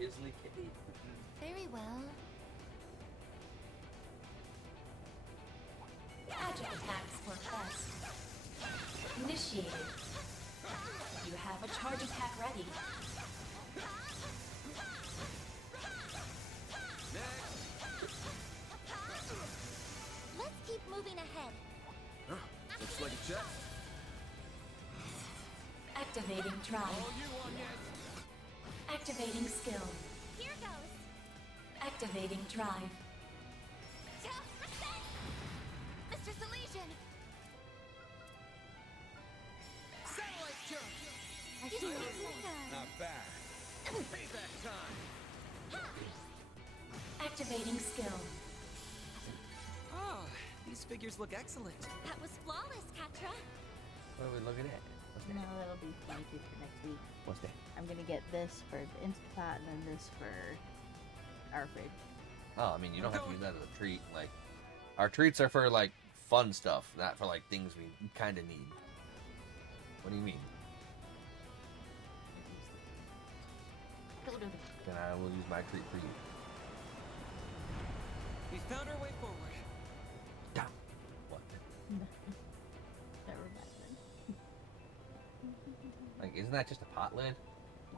Isley Kitty. Very well. Magic attacks for best. Initiated. You have a charge attack ready. Let's keep moving ahead. Looks like a check. Activating drive. Activating skill. Here goes. Activating drive. Mr. Salesian. Satellite jump. I see what you're saying. Not bad. Payback time. Activating skill. Oh, these figures look excellent. That was flawless, Katra. What are we looking at? What's that? No, that'll be fun too for next week. What's that? I'm gonna get this for the Instant Pot and then this for our fridge. Oh, I mean, you don't have to use that as a treat. Like, our treats are for, like, fun stuff, not for, like, things we kind of need. What do you mean? Then I will use my treat for you. We found our way forward. What? Never mind then. Like, isn't that just a pot lid?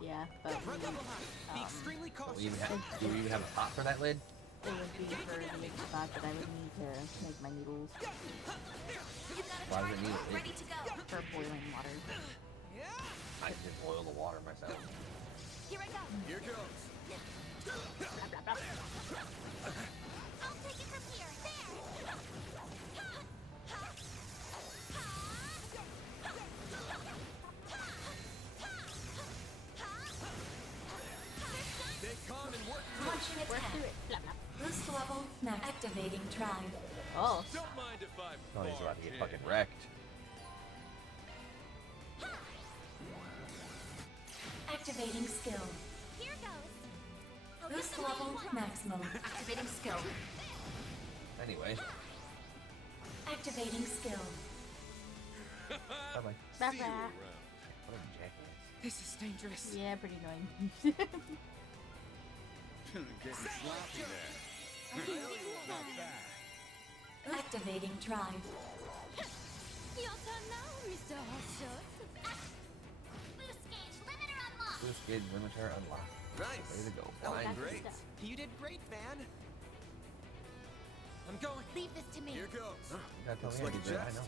Yeah, but Red level high. Be extremely Do we cautious. even have, do we even have a pot for that lid? it would be for the Instant Pot that I would need to make my noodles You've got a Why does charge it need pump it? ready to go. for boiling water. I can just boil the water myself. Here I go. Here goes. I'll take it from here. There. Stay calm and work through it. Launching Work attack. through it. Blah, blah. Boost level max. Activating drive. Oh, Don't mind if I Oh, he's about to get barge fucking in. wrecked. Activating skill. Here goes. I'll get Boost the level lightning rod. maximum. Activating skill. Anyway, Activating skill. bye-bye. blah, See you blah. around. What a jackass. This is dangerous. Yeah, pretty annoying. Getting sloppy there. Not bad. Activating drive. Your turn now, Mr. Hotshot. Boost gauge limiter unlocked. Boost gauge limiter unlocked. Nice. Ready to go. That was Fine. that's great. stuff. You did great, Van. I'm going. Leave this to me. Here goes. You gotta tell Looks me I like a did that, I chest. know.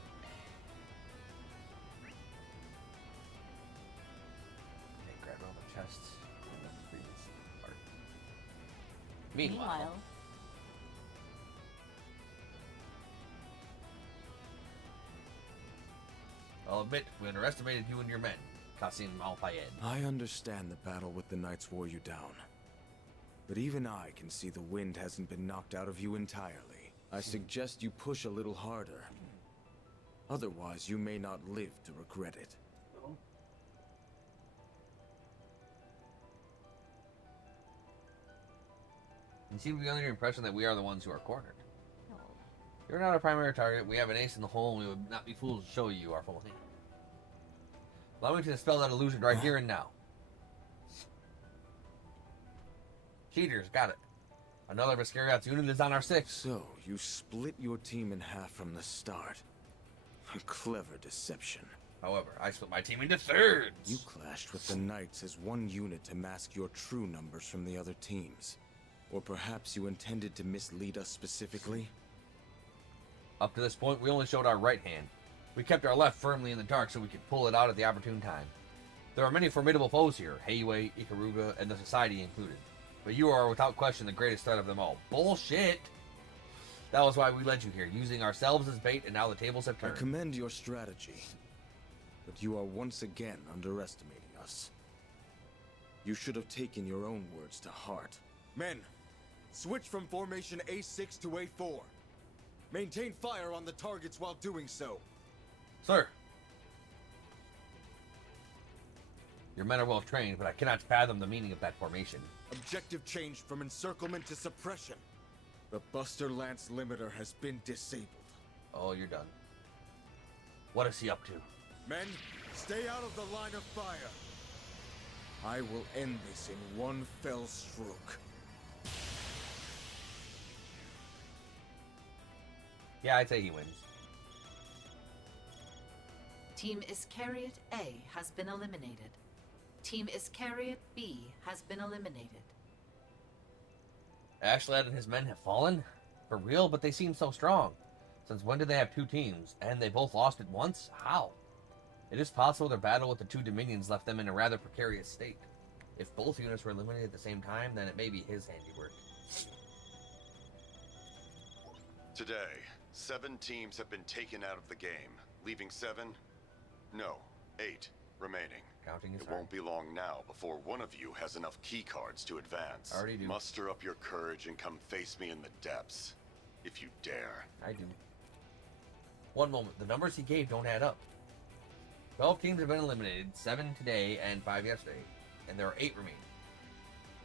Okay, grab all the chests. And then freeze part. Meanwhile, I'll admit, we underestimated you and your men, Qasim Al-Fayed. I understand the battle with the Knights wore you down. But even I can see the wind hasn't been knocked out of you entirely. I suggest you push a little harder. Otherwise, you may not live to regret it. You seem to be under the impression that we are the ones who are cornered. No. You're not a primary target. We have an ace in the hole, and we would not be fools to show you our full hand. Allow me to dispel that illusion right here and now. Cheaters, got it. Another of Iscariot's unit is on our 6. So, you split your team in half from the start. A clever deception. However, I split my team into thirds. You clashed with the Knights as one unit to mask your true numbers from the other teams. Or perhaps you intended to mislead us specifically? Up to this point, we only showed our right hand. We kept our left firmly in the dark so we could pull it out at the opportune time. There are many formidable foes here, Heiwei, Ikaruga, and the Society included. But you are without question the greatest threat of them all. Bullshit! That was why we led you here, using ourselves as bait, and now the tables have I turned. commend your strategy, but you are once again underestimating us. You should have taken your own words to heart. Men, switch from formation A6 to A4. Maintain fire on the targets while doing so. Sir! Your men are well trained, but I cannot fathom the meaning of that formation. Objective changed from encirclement to suppression. The Buster Lance limiter has been disabled. Oh, you're done. What is he up to? Men, stay out of the line of fire. I will end this in one fell stroke. Yeah, I'd say he wins. Team Iscariot A has been eliminated. Team Iscariot B has been eliminated. Ashlad and his men have fallen? For real? But they seem so strong. Since when did they have two teams? And they both lost at once? How? It is possible their battle with the two Dominions left them in a rather precarious state. If both units were eliminated at the same time, then it may be his handiwork. Today, 7 teams have been taken out of the game, leaving 7? No, 8 remaining. Counting is It hard. won't be long now before one of you has enough key cards to advance. Already do. Muster up your courage and come face me in the depths, if you dare. I do. One moment. The numbers he gave don't add up. 12 teams have been eliminated, 7 today and 5 yesterday, and there are 8 remaining.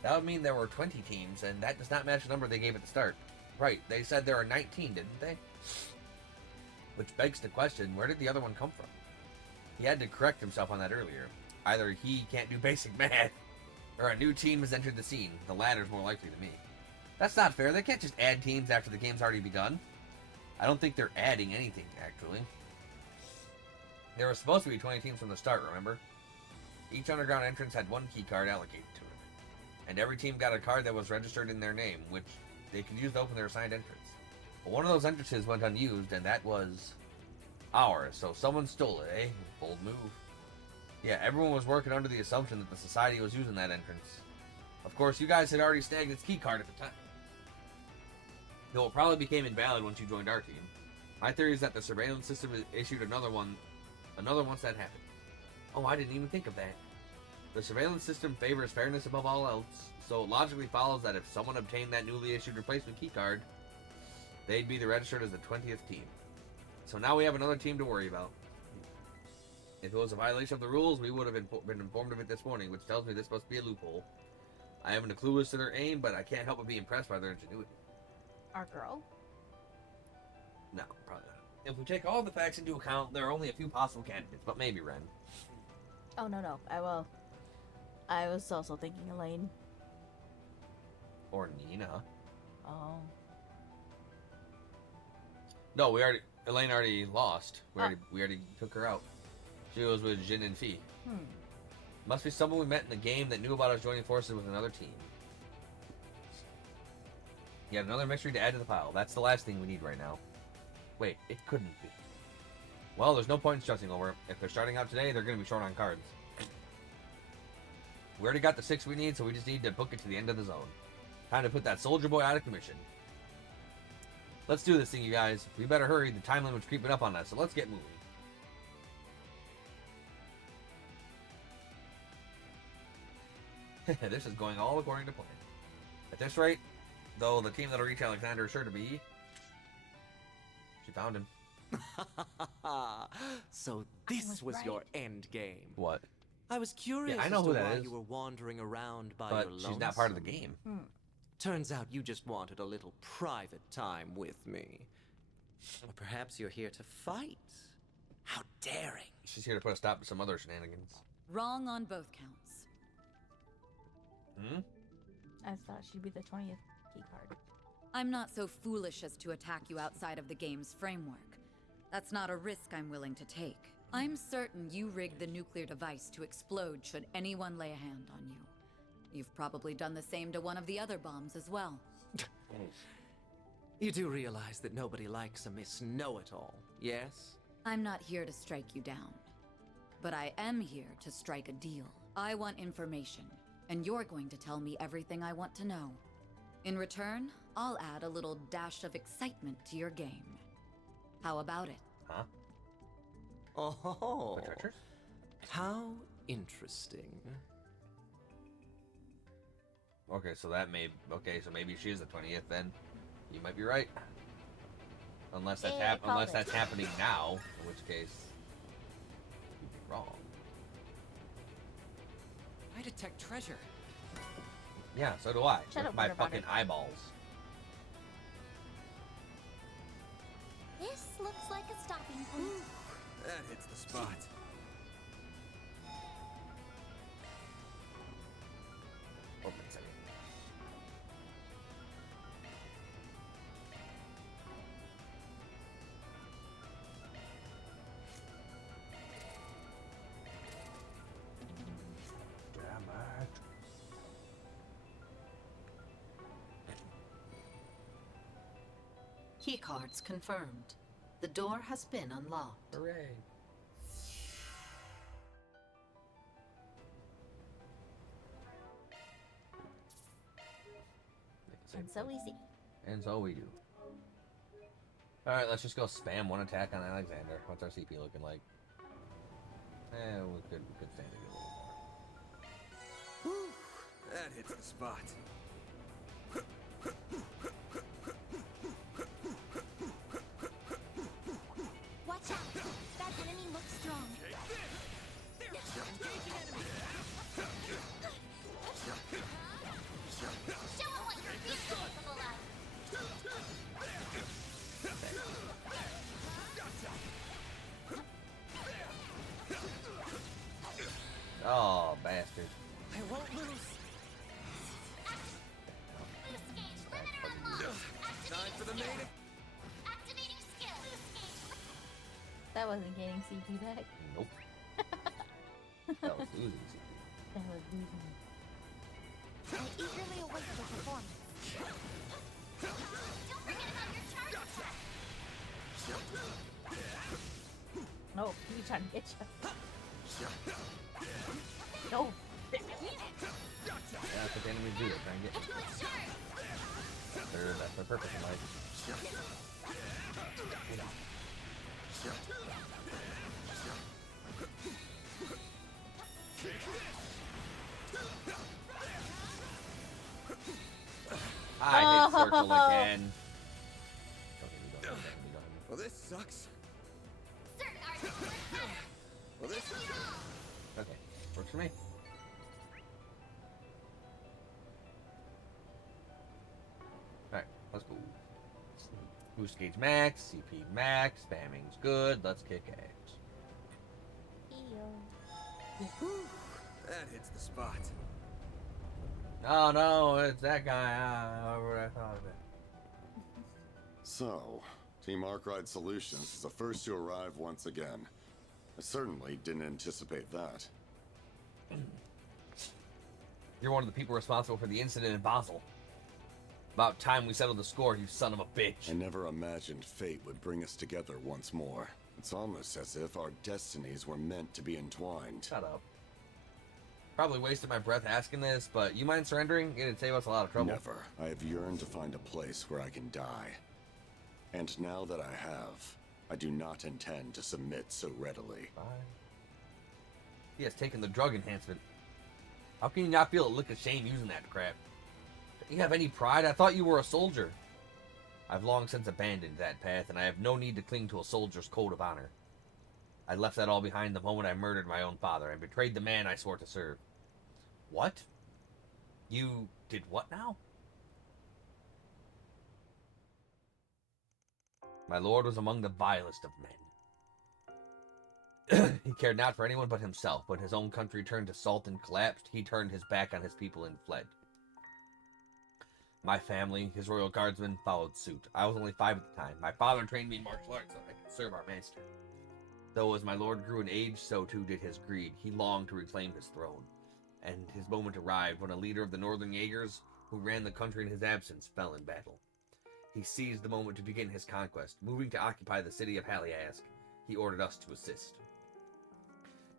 That would mean there were 20 teams, and that does not match the number they gave at the start. Right, they said there are 19, didn't they? Which begs the question, where did the other one come from? He had to correct himself on that earlier. Either he can't do basic math, or a new team has entered the scene. The latter is more likely to me. That's not fair. They can't just add teams after the game's already begun. I don't think they're adding anything, actually. There were supposed to be 20 teams from the start, remember? Each underground entrance had one key card allocated to it. And every team got a card that was registered in their name, which they could use to open their assigned entrance. But one of those entrances went unused, and that was ours, so someone stole it, eh? Bold move. Yeah, everyone was working under the assumption that the Society was using that entrance. Of course, you guys had already snagged its key card at the time. Though it probably became invalid once you joined our team. My theory is that the surveillance system issued another once that happened. Oh, I didn't even think of that. The surveillance system favors fairness above all else, so it logically follows that if someone obtained that newly issued replacement key card, they'd be registered as the 20th team. So now we have another team to worry about. If it was a violation of the rules, we would have been informed of it this morning, which tells me this must be a loophole. I haven't a clue as to their aim, but I can't help but be impressed by their ingenuity. Our girl? No, probably not. If we take all the facts into account, there are only a few possible candidates, but maybe Ren. Oh, no. I was also thinking Elaine. Or Nina. Oh. No, Elaine already lost. We already took her out. She was with Jin and Fi. Must be someone we met in the game that knew about us joining forces with another team. Yet another mystery to add to the pile. That's the last thing we need right now. Wait, it couldn't be. Well, there's no point in stressing over. If they're starting out today, they're going to be short on cards. We already got the 6 we need, so we just need to book it to the end of the zone. Time to put that soldier boy out of commission. Let's do this thing, you guys. We better hurry. The time limit's creeping up on us, so let's get moving. This is going all according to plan. At this rate, though, the team that'll reach Alexander is sure to be... She found him. So this was was right. your end game. What? I was curious Yeah, I know as who to that why is. you were wandering around by But your she's not part of the lonesome. game. Turns out you just wanted a little private time with me. Or perhaps you're here to fight. How daring. She's here to put a stop to some other shenanigans. Wrong on both counts. I thought she'd be the 20th key card. I'm not so foolish as to attack you outside of the game's framework. That's not a risk I'm willing to take. I'm certain you rigged the nuclear device to explode should anyone lay a hand on you. You've probably done the same to one of the other bombs as well. You do realize that nobody likes a Miss Know-It-All, yes? I'm not here to strike you down. But I am here to strike a deal. I want information, and you're going to tell me everything I want to know. In return, I'll add a little dash of excitement to your game. How about it? Huh? Oh, The treasures? how interesting. Okay, so that may... Okay, so maybe she is the 20th then. You might be right. Unless that's, Yeah, called unless it. that's happening now, in which case... You'd be wrong. I detect treasure. Yeah, so do I. Shut With up, my water bottle. fucking eyeballs. This looks like a stopping point. That hits the spot. Keycards confirmed. The door has been unlocked. Hooray. And so easy. And so we do. Alright, let's just go spam one attack on Alexander. What's our CP looking like? We could stand to do a little more. Whew, that hits the spot. Watch out! That enemy looks strong. Show 'em what you're really capable of. Oh, bastard. I won't lose. Boost gauge limiter unlocked. Time for the main. Activating skill. Boost gauge. That wasn't getting CP back. Nope. That was losing CP. That was losing. I eagerly await the performance. Don't forget about your charge attack. No, he's trying to get you. No. Yeah, that's what the enemies do. They're trying to get Into a charge. that's their purpose in life. I hit circle again. Well, this sucks. Certain arts work better. Well, this. Okay, works for me. Alright, let's go. Boost gauge max, CP max, spamming's good, let's kick ass. Whew, that hits the spot. Oh no, it's that guy. However I thought of it. So, Team Arkwright Solutions is the first to arrive once again. I certainly didn't anticipate that. You're one of the people responsible for the incident in Basel. About time we settled the score, you son of a bitch. I never imagined fate would bring us together once more. It's almost as if our destinies were meant to be entwined. Shut up. Probably wasted my breath asking this, but you mind surrendering? It'd save us a lot of trouble. Never. I have yearned to find a place where I can die. And now that I have, I do not intend to submit so readily. Fine. He has taken the drug enhancement. How can you not feel a lick of shame using that crap? Don't you have any pride? I thought you were a soldier. I've long since abandoned that path, and I have no need to cling to a soldier's code of honor. I left that all behind the moment I murdered my own father and betrayed the man I swore to serve. What? You did what now? My lord was among the vilest of men. He cared not for anyone but himself. When his own country turned to salt and collapsed, he turned his back on his people and fled. My family, his royal guardsmen, followed suit. I was only 5 at the time. My father trained me in martial arts so I could serve our master. Though as my lord grew in age, so too did his greed. He longed to reclaim his throne. And his moment arrived when a leader of the northern Jaegers, who ran the country in his absence, fell in battle. He seized the moment to begin his conquest. Moving to occupy the city of Haliask, he ordered us to assist.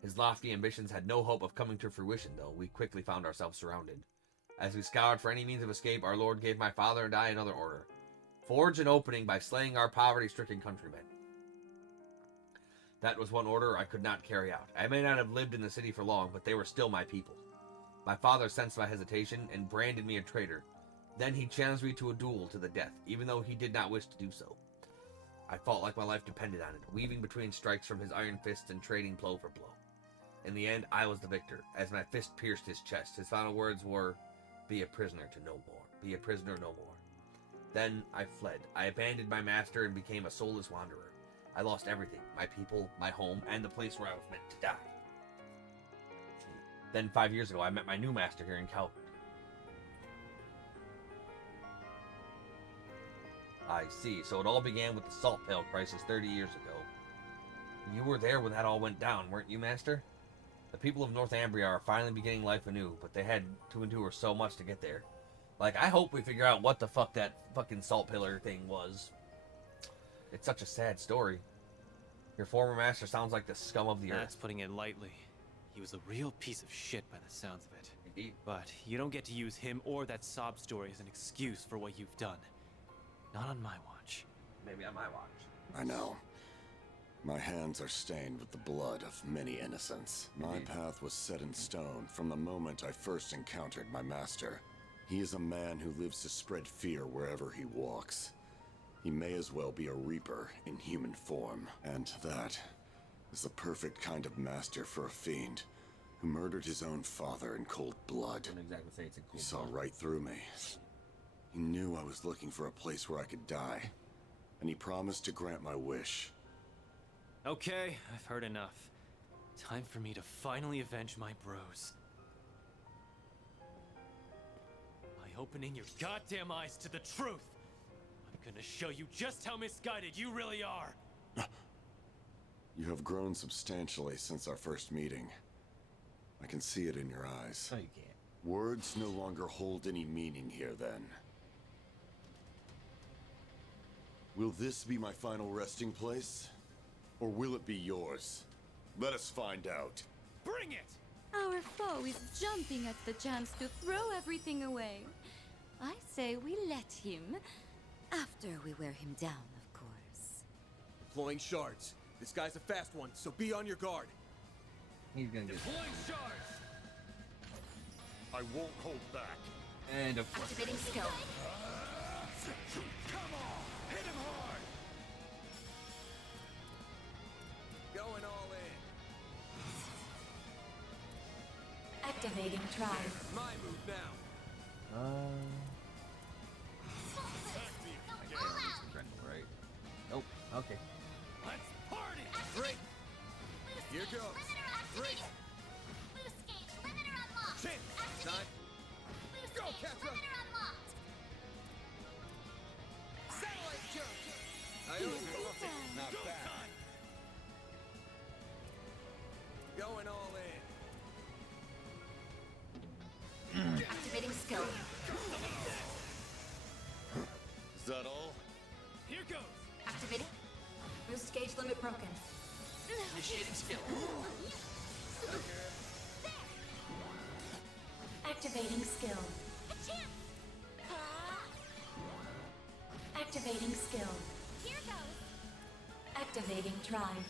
His lofty ambitions had no hope of coming to fruition, though. We quickly found ourselves surrounded. As we scoured for any means of escape, our lord gave my father and I another order. Forge an opening by slaying our poverty-stricken countrymen. That was one order I could not carry out. I may not have lived in the city for long, but they were still my people. My father sensed my hesitation and branded me a traitor. Then he challenged me to a duel to the death, even though he did not wish to do so. I fought like my life depended on it, weaving between strikes from his iron fists and trading blow for blow. In the end, I was the victor. As my fist pierced his chest, his final words were, "Be a prisoner to no more. Be a prisoner no more." Then I fled. I abandoned my master and became a soulless wanderer. I lost everything, my people, my home, and the place where I was meant to die. Then 5 years ago, I met my new master here in Calvert. I see. So it all began with the Salt Pail crisis 30 years ago. You were there when that all went down, weren't you, Master? The people of Northumbria are finally beginning life anew, but they had to endure so much to get there. Like, I hope we figure out what the fuck that fucking salt pillar thing was. It's such a sad story. Your former master sounds like the scum of the That's earth. putting it lightly. He was a real piece of shit by the sounds of it. Indeed. But you don't get to use him or that sob story as an excuse for what you've done. Not on my watch. Maybe on my watch. I know. My hands are stained with the blood of many innocents. My path was set in stone from the moment I first encountered my master. He is a man who lives to spread fear wherever he walks. He may as well be a reaper in human form, and that is the perfect kind of master for a fiend who murdered his own father in cold blood. I wouldn't exactly say it's a He cool saw blood. right through me. He knew I was looking for a place where I could die, and he promised to grant my wish. Okay, I've heard enough. Time for me to finally avenge my bros. By opening your goddamn eyes to the truth, I'm gonna show you just how misguided you really are. You have grown substantially since our first meeting. I can see it in your eyes. No, you can't. Words no longer hold any meaning here, then. Will this be my final resting place? Or will it be yours? Let us find out. Bring it! Our foe is jumping at the chance to throw everything away. I say we let him. After we wear him down, of course. Deploying shards. This guy's a fast one, so be on your guard. He's gonna get Deploying shards! I won't hold back. And of course. Activating skill. Come on! Hit him hard! Going all in. Activating Tribe. My move now. Right. Nope. Okay. Let's party! Break! Here goes. Break! Boost gauge limiter unlocked. Chance! Activate. Time. Boost Go, gauge Captain. limiter unlocked. Satellite jump! I owe you nothing. Not bad. Going all in. Activating skill. Is that all? Here goes! Activating. Boost gauge limit broken. Initiating skill. Activating skill. Activating skill. Here goes. Activating Tribe.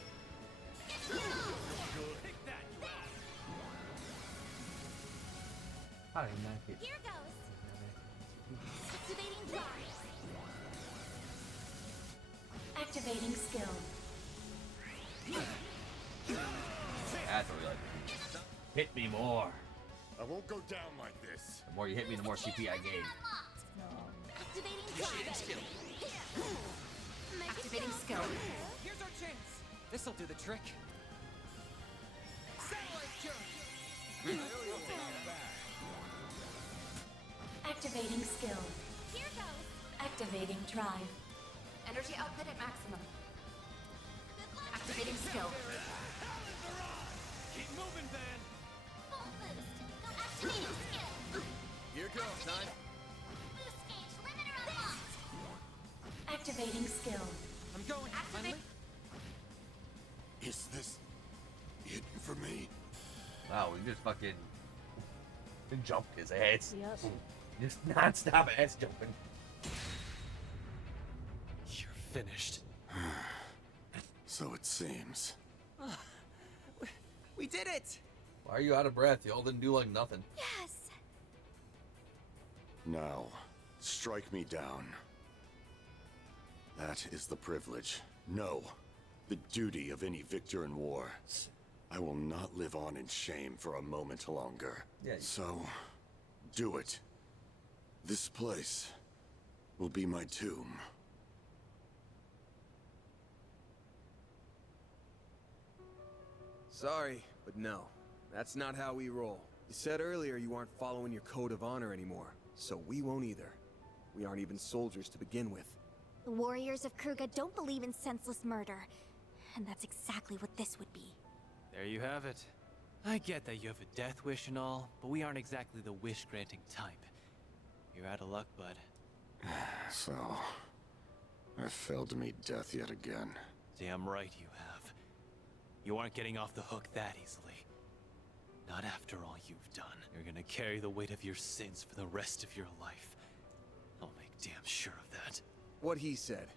Pick that, you ass! How did he not get? Here goes. Activating drive. Activating skill. That's what we like to do. Hit me more. I won't go down like this. The more you hit me, the more CP I gain. Unlocked. No. Activating Initiating drive. skill. Activating skill. Here's our chance! This'll do the trick. Satellite jump! I owe you one. Not bad. Activating skill. Here goes. Activating Tribe. Energy output at maximum. Good luck. Activating skill. Keep moving, Van! Full boost. Activating skill. Here goes. Time. Boost gauge limiter unlocked. Activating skill. I'm going, Activate. Is this it for me? Wow, we just fucking jumped his ass. Yep. Just non-stop ass jumping. You're finished. So it seems. We did it! Why are you out of breath? Y'all didn't do like nothing. Yes. Now, strike me down. That is the privilege. No, the duty of any victor in war. I will not live on in shame for a moment longer. Yeah. So, do it. This place will be my tomb. Sorry, but no. That's not how we roll. You said earlier you aren't following your code of honor anymore, so we won't either. We aren't even soldiers to begin with. The warriors of Kruga don't believe in senseless murder. And that's exactly what this would be. There you have it. I get that you have a death wish and all, but we aren't exactly the wish-granting type. You're out of luck, bud. So, I've failed to meet death yet again. Damn right you have. You aren't getting off the hook that easily. Not after all you've done. You're gonna carry the weight of your sins for the rest of your life. I'll make damn sure of that. What he said.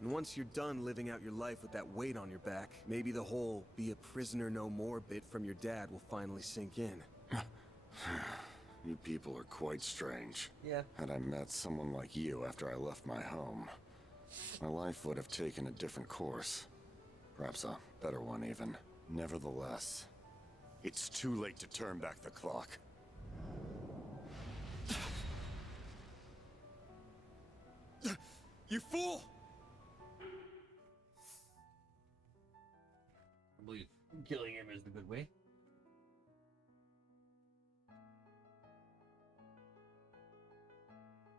And once you're done living out your life with that weight on your back, maybe the whole be a prisoner no more bit from your dad will finally sink in. You people are quite strange. Yeah. Had I met someone like you after I left my home, my life would have taken a different course. Perhaps a better one, even. Nevertheless, it's too late to turn back the clock. You fool! I believe killing him is the good way.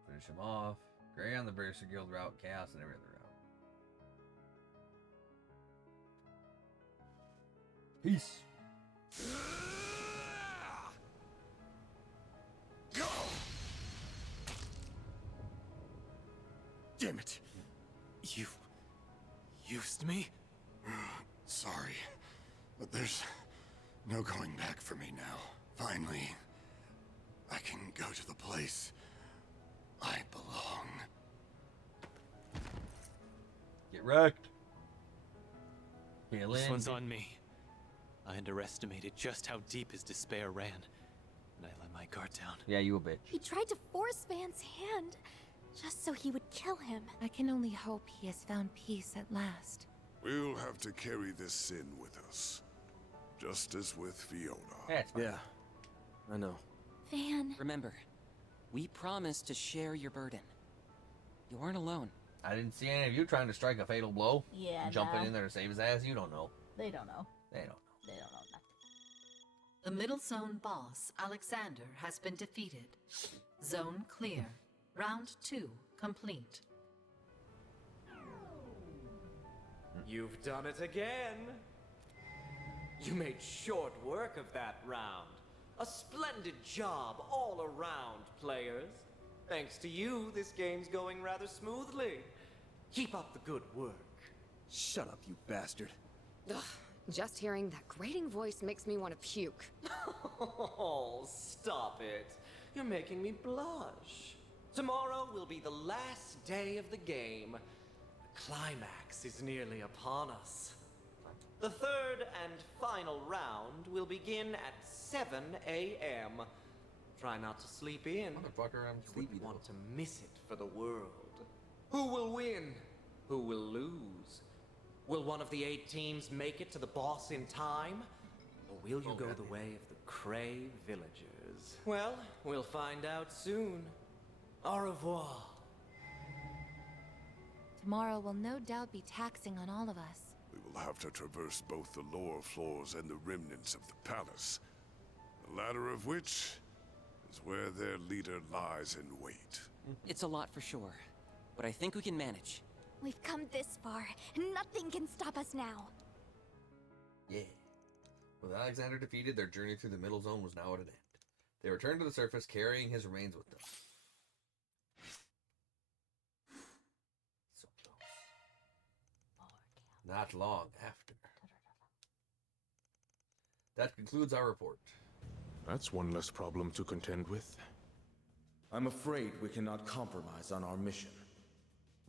Finish him off. Gray on the Bracer Guild route, Chaos and every other route. Peace. Damn it! You... used me? Sorry, but there's no going back for me now. Finally, I can go to the place I belong. Get wrecked. This one's on me. I underestimated just how deep his despair ran, and I let my guard down. Yeah, you a bitch. He tried to force Van's hand, just so he would kill him. I can only hope he has found peace at last. We'll have to carry this sin with us. Just as with Fiona. Yeah, I know. Van. Remember, we promised to share your burden. You aren't alone. I didn't see any of you trying to strike a fatal blow. Yeah, Jumping no. in there to save his ass. You don't know. They don't know. They don't know. They don't know nothing. The middle zone boss, Alexander, has been defeated. Zone clear. Round 2 complete. You've done it again. You made short work of that round. A splendid job all around, players. Thanks to you, this game's going rather smoothly. Keep up the good work. Shut up, you bastard. Ugh, just hearing that grating voice makes me want to puke. Oh, stop it. You're making me blush. Tomorrow will be the last day of the game. The climax is nearly upon us. The third and final round will begin at 7 a.m. Try not to sleep in. Motherfucker, I'm You sleepy. wouldn't want to miss it for the world. Who will win? Who will lose? Will one of the 8 teams make it to the boss in time? Or will you go the way of the Cray villagers? Well, we'll find out soon. Au revoir. Tomorrow will no doubt be taxing on all of us. We will have to traverse both the lower floors and the remnants of the palace. The latter of which is where their leader lies in wait. It's a lot for sure, but I think we can manage. We've come this far, and nothing can stop us now. Yeah. With Alexander defeated, their journey through the middle zone was now at an end. They returned to the surface, carrying his remains with them. So close. Not long after. That concludes our report. That's one less problem to contend with. I'm afraid we cannot compromise on our mission.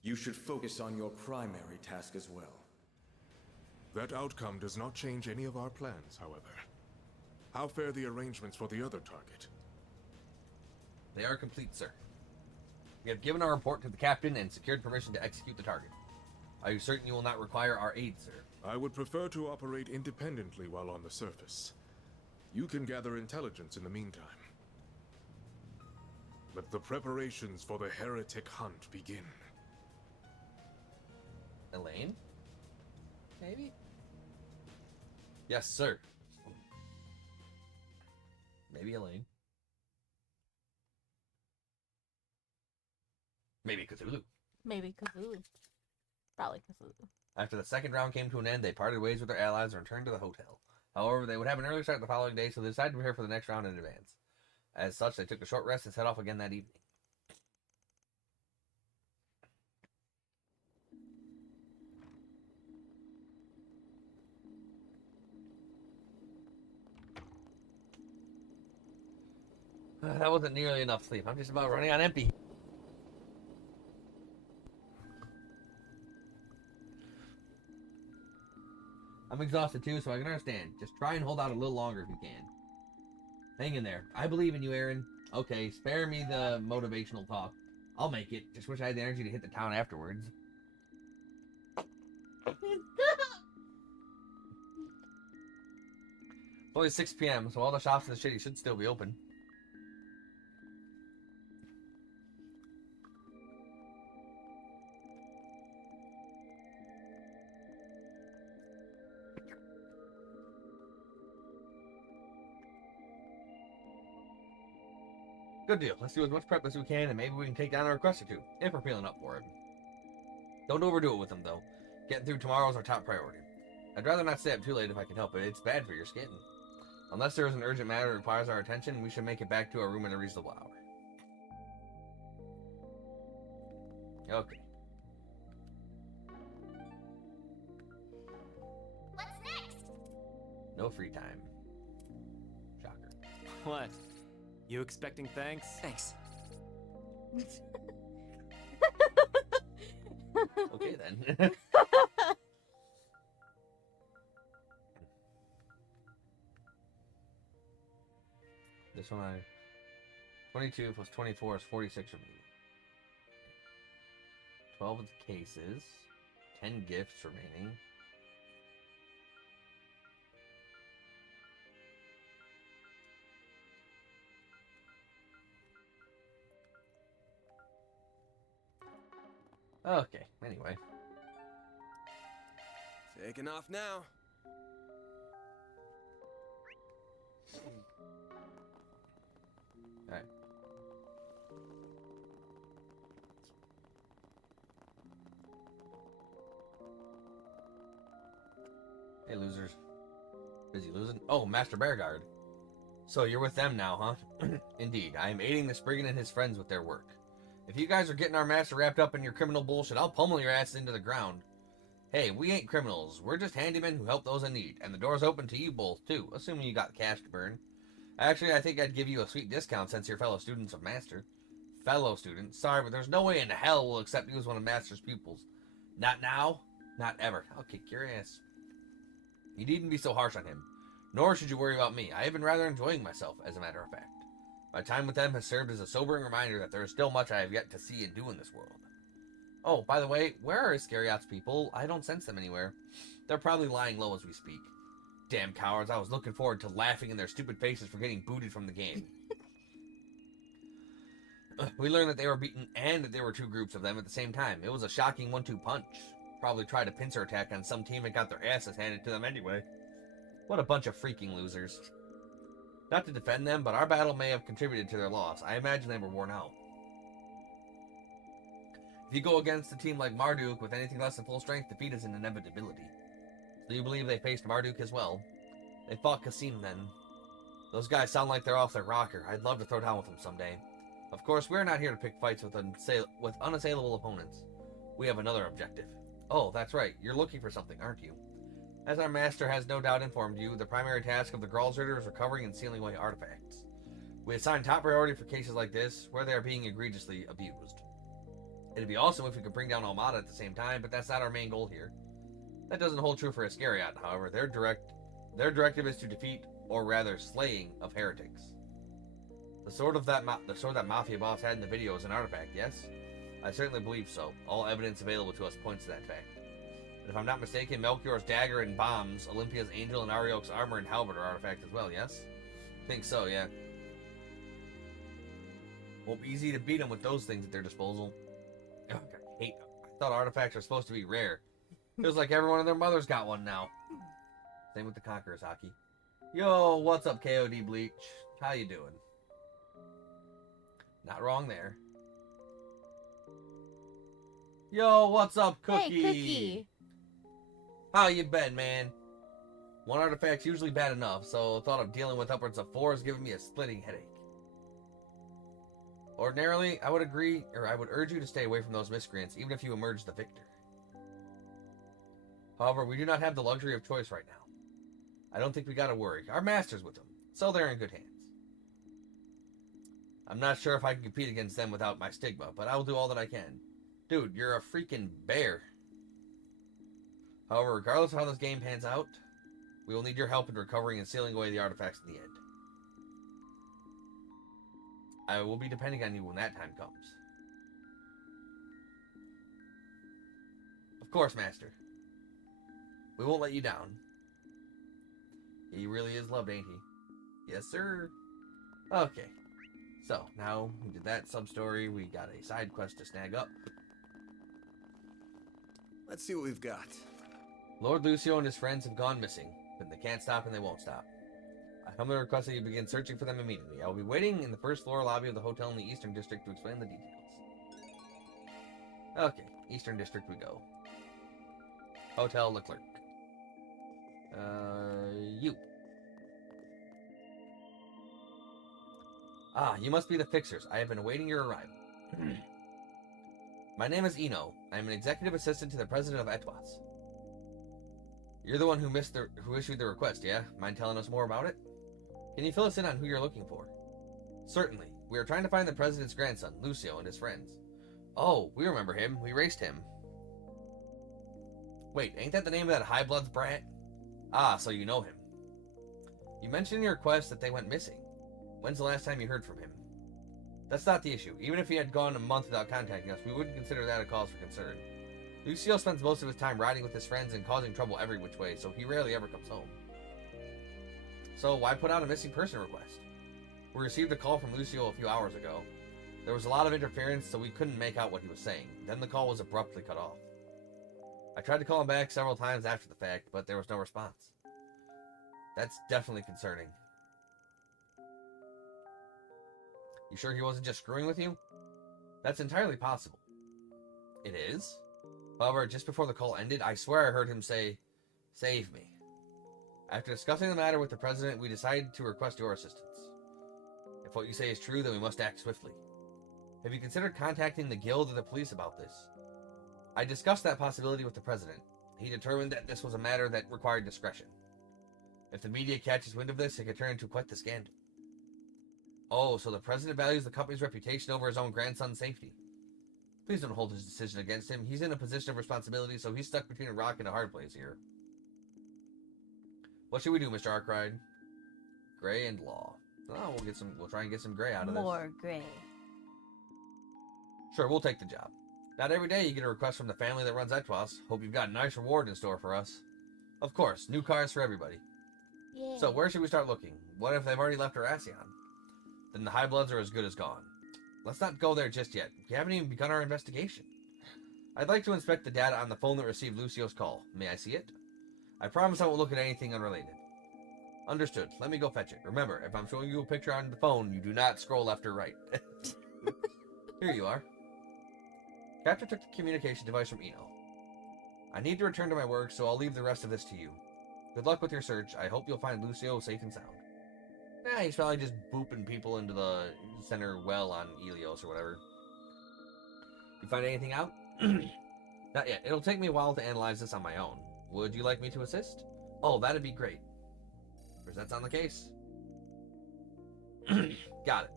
You should focus on your primary task as well. That outcome does not change any of our plans, however. How fare the arrangements for the other target? They are complete, sir. We have given our report to the captain and secured permission to execute the target. Are you certain you will not require our aid, sir? I would prefer to operate independently while on the surface. You can gather intelligence in the meantime. Let the preparations for the heretic hunt begin. Elaine? Maybe? Yes, sir. Maybe Elaine. Maybe Cthulhu. Maybe Cthulhu. Probably Cthulhu. After the second round came to an end, they parted ways with their allies and returned to the hotel. However, they would have an early start the following day, so they decided to prepare for the next round in advance. As such, they took a short rest and set off again that evening. That wasn't nearly enough sleep. I'm just about running on empty. I'm exhausted too, so I can understand. Just try and hold out a little longer if you can. Hang in there. I believe in you, Aaron. Okay, spare me the motivational talk. I'll make it. Just wish I had the energy to hit the town afterwards. It's only 6 p.m., so all the shops in the city should still be open. Good deal. Let's do as much prep as we can, and maybe we can take down a request or two, if we're feeling up for it. Don't overdo it with them, though. Getting through tomorrow is our top priority. I'd rather not stay up too late if I can help it. It's bad for your skin. Unless there is an urgent matter that requires our attention, we should make it back to our room in a reasonable hour. Okay. What's next? No free time. Shocker. What? You expecting thanks? Thanks. Okay, then. This one 22 plus 24 is 46 remaining. 12 of the cases. 10 gifts remaining. Okay, anyway. Taking off now. Alright. Hey, losers. Busy losing? Oh, Master Bearguard. So you're with them now, huh? Indeed. I am aiding this brigand and his friends with their work. If you guys are getting our master wrapped up in your criminal bullshit, I'll pummel your asses into the ground. Hey, we ain't criminals. We're just handymen who help those in need. And the door's open to you both, too, assuming you got cash to burn. Actually, I think I'd give you a sweet discount since you're fellow students of Master. Fellow students? Sorry, but there's no way in hell we'll accept you as one of Master's pupils. Not now, not ever. I'll kick your ass. You needn't be so harsh on him. Nor should you worry about me. I have been rather enjoying myself, as a matter of fact. My time with them has served as a sobering reminder that there is still much I have yet to see and do in this world. Oh, by the way, where are Iscariot's people? I don't sense them anywhere. They're probably lying low as we speak. Damn cowards, I was looking forward to laughing in their stupid faces for getting booted from the game. We learned that they were beaten and that there were two groups of them at the same time. It was a shocking 1-2 punch. Probably tried a pincer attack on some team and got their asses handed to them anyway. What a bunch of freaking losers. Not to defend them, but our battle may have contributed to their loss. I imagine they were worn out. If you go against a team like Marduk with anything less than full strength, defeat is an inevitability. Do you believe they faced Marduk as well? They fought Kasim then. Those guys sound like they're off their rocker. I'd love to throw down with them someday. Of course, we're not here to pick fights with unassailable opponents. We have another objective. Oh, that's right. You're looking for something, aren't you? As our master has no doubt informed you, the primary task of the Gralsritter is recovering and sealing away artifacts. We assign top priority for cases like this, where they are being egregiously abused. It'd be awesome if we could bring down Almada at the same time, but that's not our main goal here. That doesn't hold true for Iscariot, however. Their directive is to defeat, or rather slaying, of heretics. The sword that Mafia boss had in the video is an artifact, yes? I certainly believe so. All evidence available to us points to that fact. And if I'm not mistaken, Melchior's dagger and bombs, Olympia's angel, and Ariok's armor and halberd are artifacts as well, yes? Think so, yeah. Won't be easy to beat them with those things at their disposal. Oh, I thought artifacts are supposed to be rare. Feels like everyone and their mother's got one now. Same with the Conqueror's Hockey. Yo, what's up, KOD Bleach? How you doing? Not wrong there. Yo, what's up, Cookie? Hey, Cookie. How you been, man? One artifact's usually bad enough, so the thought of dealing with upwards of 4 is giving me a splitting headache. Ordinarily, I would urge you to stay away from those miscreants, even if you emerge the victor. However, we do not have the luxury of choice right now. I don't think we gotta worry. Our master's with them, so they're in good hands. I'm not sure if I can compete against them without my stigma, but I will do all that I can. Dude, you're a freaking bear. However, regardless of how this game pans out, we will need your help in recovering and sealing away the artifacts in the end. I will be depending on you when that time comes. Of course, Master. We won't let you down. He really is loved, ain't he? Yes, sir. Okay. So, now we did that sub-story. We got a side quest to snag up. Let's see what we've got. Lord Lucio and his friends have gone missing, but they can't stop and they won't stop. I humbly request that you begin searching for them immediately. I will be waiting in the first floor lobby of the hotel in the Eastern District to explain the details. Okay, Eastern District we go. Hotel Leclerc. You. Ah, you must be the fixers. I have been awaiting your arrival. My name is Eno. I am an executive assistant to the president of Etwas. You're the one who issued the request, yeah? Mind telling us more about it? Can you fill us in on who you're looking for? Certainly. We are trying to find the president's grandson, Lucio, and his friends. Oh, we remember him. We raced him. Wait, ain't that the name of that High Bloods brat? Ah, so you know him. You mentioned in your request that they went missing. When's the last time you heard from him? That's not the issue. Even if he had gone a month without contacting us, we wouldn't consider that a cause for concern. Lucio spends most of his time riding with his friends and causing trouble every which way, so he rarely ever comes home. So why put out a missing person request? We received a call from Lucio a few hours ago. There was a lot of interference, so we couldn't make out what he was saying. Then the call was abruptly cut off. I tried to call him back several times after the fact, but there was no response. That's definitely concerning. You sure he wasn't just screwing with you? That's entirely possible. It is? However, just before the call ended, I swear I heard him say, "Save me." After discussing the matter with the president, we decided to request your assistance. If what you say is true, then we must act swiftly. Have you considered contacting the guild or the police about this? I discussed that possibility with the president. He determined that this was a matter that required discretion. If the media catches wind of this, it could turn into quite the scandal. Oh, so the president values the company's reputation over his own grandson's safety. Please don't hold his decision against him. He's in a position of responsibility, so he's stuck between a rock and a hard place here. What should we do, Mr. Arkwright? Gray and law. Oh, we'll try and get some gray out of this. More gray. Sure, we'll take the job. Not every day you get a request from the family that runs Etwas. Hope you've got a nice reward in store for us. Of course, new cars for everybody. Yeah. So, where should we start looking? What if they've already left Arasion? Then the High Bloods are as good as gone. Let's not go there just yet. We haven't even begun our investigation. I'd like to inspect the data on the phone that received Lucio's call. May I see it? I promise I won't look at anything unrelated. Understood. Let me go fetch it. Remember, if I'm showing you a picture on the phone, you do not scroll left or right. Here you are. Captain took the communication device from Eno. I need to return to my work, so I'll leave the rest of this to you. Good luck with your search. I hope you'll find Lucio safe and sound. Nah, he's probably just booping people into the center well on Elios or whatever. You find anything out? Not yet. It'll take me a while to analyze this on my own. Would you like me to assist? Oh, that'd be great. Presents on the case. Got it.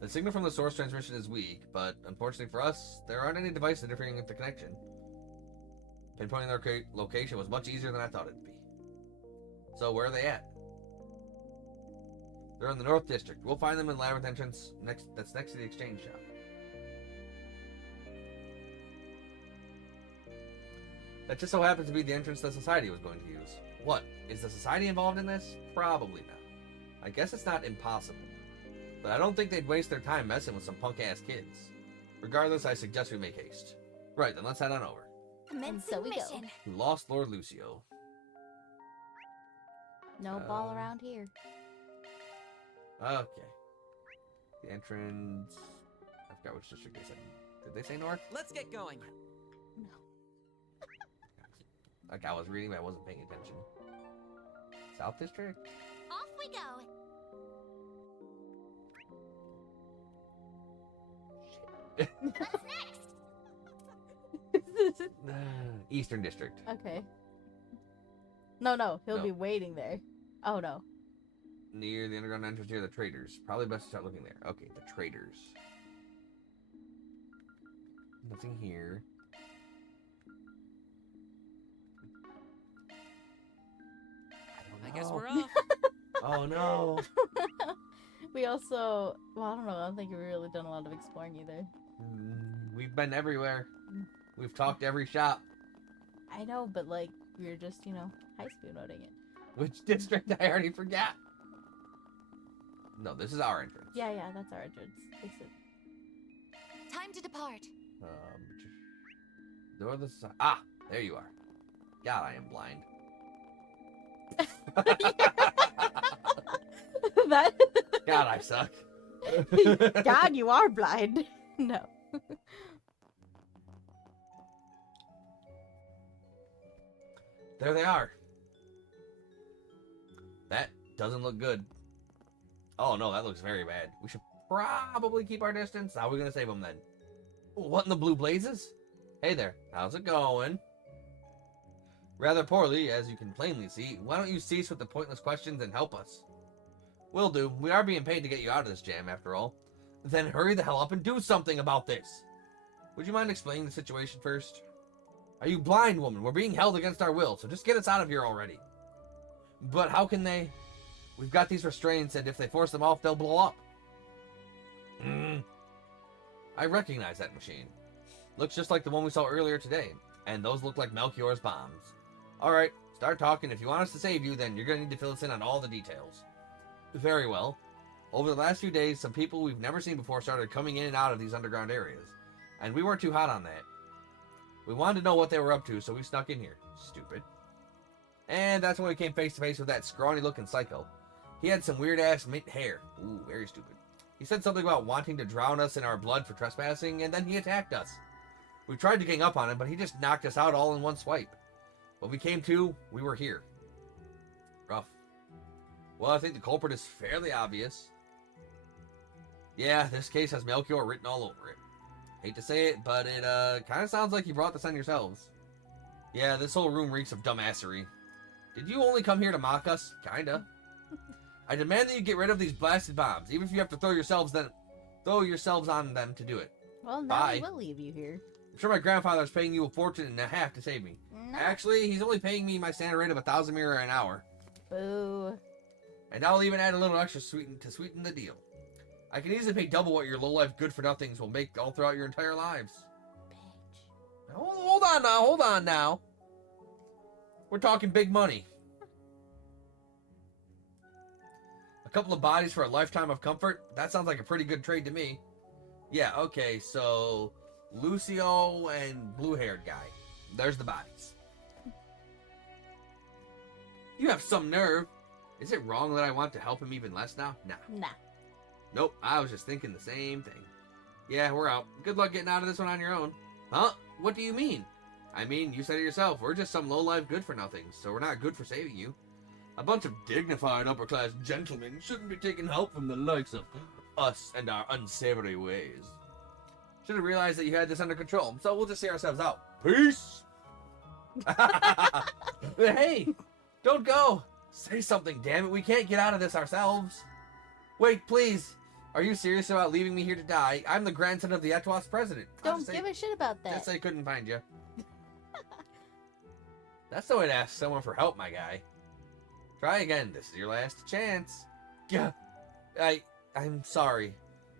The signal from the source transmission is weak, but unfortunately for us, there aren't any devices interfering with the connection. Pinpointing their location was much easier than I thought it'd be. So where are they at? They're in the North District. We'll find them in Labyrinth entrance that's next to the exchange shop. That just so happens to be the entrance the Society was going to use. What? Is the Society involved in this? Probably not. I guess it's not impossible. But I don't think they'd waste their time messing with some punk-ass kids. Regardless, I suggest we make haste. Right, then let's head on over. Commencing mission. Who lost Lord Lucio. No ball around here. Okay. The entrance... I forgot which district they said. Did they say north? Let's get going. Like I was reading, but I wasn't paying attention. South District? Off we go. What's next? Eastern District. Okay. No, he'll No. be waiting there. Oh no. Near the underground entrance near the traders. Probably best to start looking there. Okay, the traders. Nothing here. I guess we're off. Oh no. We also, well, I don't know. I don't think we've really done a lot of exploring either. We've been everywhere. We've talked to every shop. I know, but like we were just, high school noting it. Which district? I already forgot. No, this is our entrance. Yeah, that's our entrance. They said. Time to depart. Door the side. Ah, there you are. God, I am blind. That. God, I suck. God, you are blind. No. There they are. That doesn't look good. Oh no, that looks very bad. We should probably keep our distance. How are we gonna save them then? What in the blue blazes? Hey there, how's it going? Rather poorly, as you can plainly see. Why don't you cease with the pointless questions and help us? Will do. We are being paid to get you out of this jam, after all. Then hurry the hell up and do something about this. Would you mind explaining the situation first? Are you blind, woman? We're being held against our will, so just get us out of here already. But how can they? We've got these restraints, and if they force them off, they'll blow up. I recognize that machine. Looks just like the one we saw earlier today, and those look like Melchior's bombs. Alright, start talking. If you want us to save you, then you're going to need to fill us in on all the details. Very well. Over the last few days, some people we've never seen before started coming in and out of these underground areas, and we weren't too hot on that. We wanted to know what they were up to, so we snuck in here. Stupid. And that's when we came face to face with that scrawny-looking psycho. He had some weird-ass mint hair. Ooh, very stupid. He said something about wanting to drown us in our blood for trespassing, and then he attacked us. We tried to gang up on him, but he just knocked us out all in one swipe. When we came to, we were here. Rough. Well, I think the culprit is fairly obvious. Yeah, this case has Melchior written all over it. Hate to say it, but it kind of sounds like you brought this on yourselves. Yeah, this whole room reeks of dumbassery. Did you only come here to mock us? Kinda. I demand that you get rid of these blasted bombs, even if you have to throw yourselves on them to do it. Well, now we will leave you here. I'm sure my grandfather is paying you a fortune and a half to save me. No. Actually, he's only paying me my standard rate of 1,000 mirror an hour. Boo. And I'll even add a little extra to sweeten the deal. I can easily pay double what your low-life good-for-nothings will make all throughout your entire lives. Bitch. Hold on now. We're talking big money. A couple of bodies for a lifetime of comfort? That sounds like a pretty good trade to me. Yeah, okay, so Lucio and blue-haired guy. There's the bodies. You have some nerve. Is it wrong that I want to help him even less now? Nah. Nope, I was just thinking the same thing. Yeah, we're out. Good luck getting out of this one on your own. Huh? What do you mean? I mean, you said it yourself. We're just some low-life good-for-nothings, so we're not good for saving you. A bunch of dignified upper-class gentlemen shouldn't be taking help from the likes of us and our unsavory ways. Should have realized that you had this under control, so we'll just see ourselves out. Peace! Hey! Don't go! Say something, damn it. We can't get out of this ourselves. Wait, please. Are you serious about leaving me here to die? I'm the grandson of the Etwas president. Don't give a shit about that. Just say couldn't find you. That's the way to ask someone for help, my guy. Try again. This is your last chance. Yeah. I'm sorry.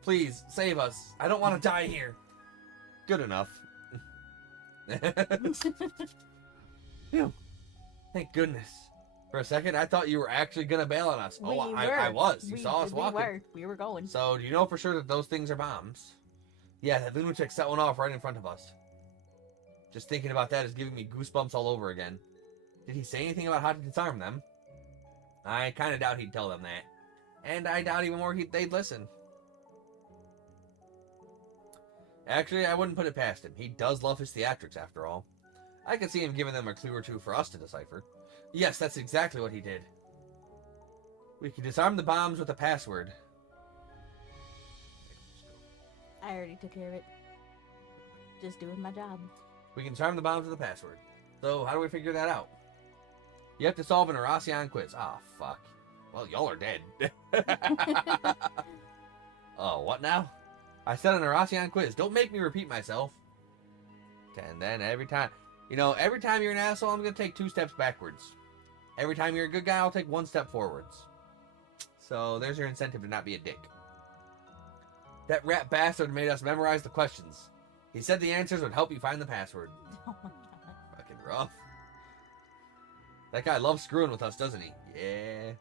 Please, save us. I don't want to die here. Good enough. Phew. Thank goodness. For a second, I thought you were actually going to bail on us. I was. You saw us walking. We were going. So, do you know for sure that those things are bombs? Yeah, that lunatic set one off right in front of us. Just thinking about that is giving me goosebumps all over again. Did he say anything about how to disarm them? I kind of doubt he'd tell them that. And I doubt even more they'd listen. Actually, I wouldn't put it past him. He does love his theatrics, after all. I could see him giving them a clue or two for us to decipher. Yes, that's exactly what he did. We can disarm the bombs with a password. I already took care of it. Just doing my job. We can disarm the bombs with a password. So, how do we figure that out? You have to solve an Erasion quiz. Ah, fuck. Well, y'all are dead. Oh, what now? I said on a Racian quiz, don't make me repeat myself. And then every time, every time you're an asshole, I'm going to take 2 steps backwards. Every time you're a good guy, I'll take 1 step forwards. So there's your incentive to not be a dick. That rat bastard made us memorize the questions. He said the answers would help you find the password. Oh my god. Fucking rough. That guy loves screwing with us, doesn't he? Yeah.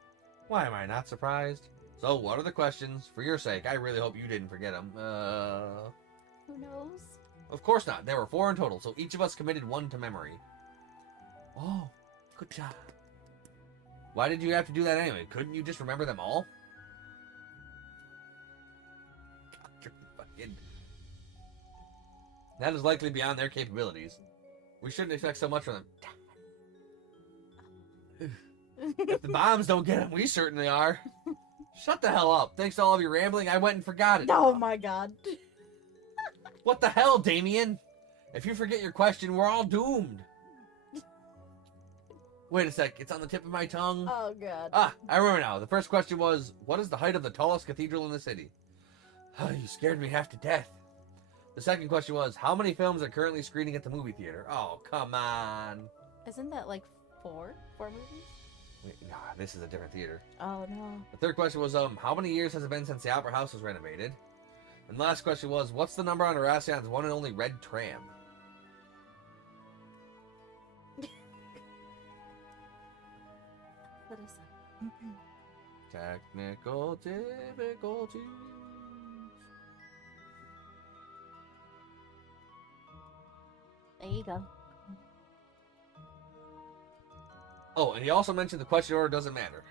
Why am I not surprised? So, what are the questions? For your sake, I really hope you didn't forget them. Who knows? Of course not. There were 4 in total, so each of us committed 1 to memory. Oh, good job. Why did you have to do that anyway? Couldn't you just remember them all? Fucking... That is likely beyond their capabilities. We shouldn't expect so much from them. If the bombs don't get them, we certainly are. Shut the hell up. Thanks to all of your rambling, I went and forgot it. Oh my god. What the hell, Damien? If you forget your question, we're all doomed. Wait a sec, it's on the tip of my tongue. Oh god. Ah, I remember now. The first question was, what is the height of the tallest cathedral in the city? Oh, you scared me half to death. The second question was, how many films are currently screening at the movie theater? Oh, come on. Isn't that like 4 movies? Wait, nah, this is a different theater. Oh no. The third question was, how many years has it been since the Opera House was renovated? And the last question was, what's the number on Erasion's one and only red tram? What is that? Technical difficulties. There you go. Oh, and he also mentioned the question order doesn't matter.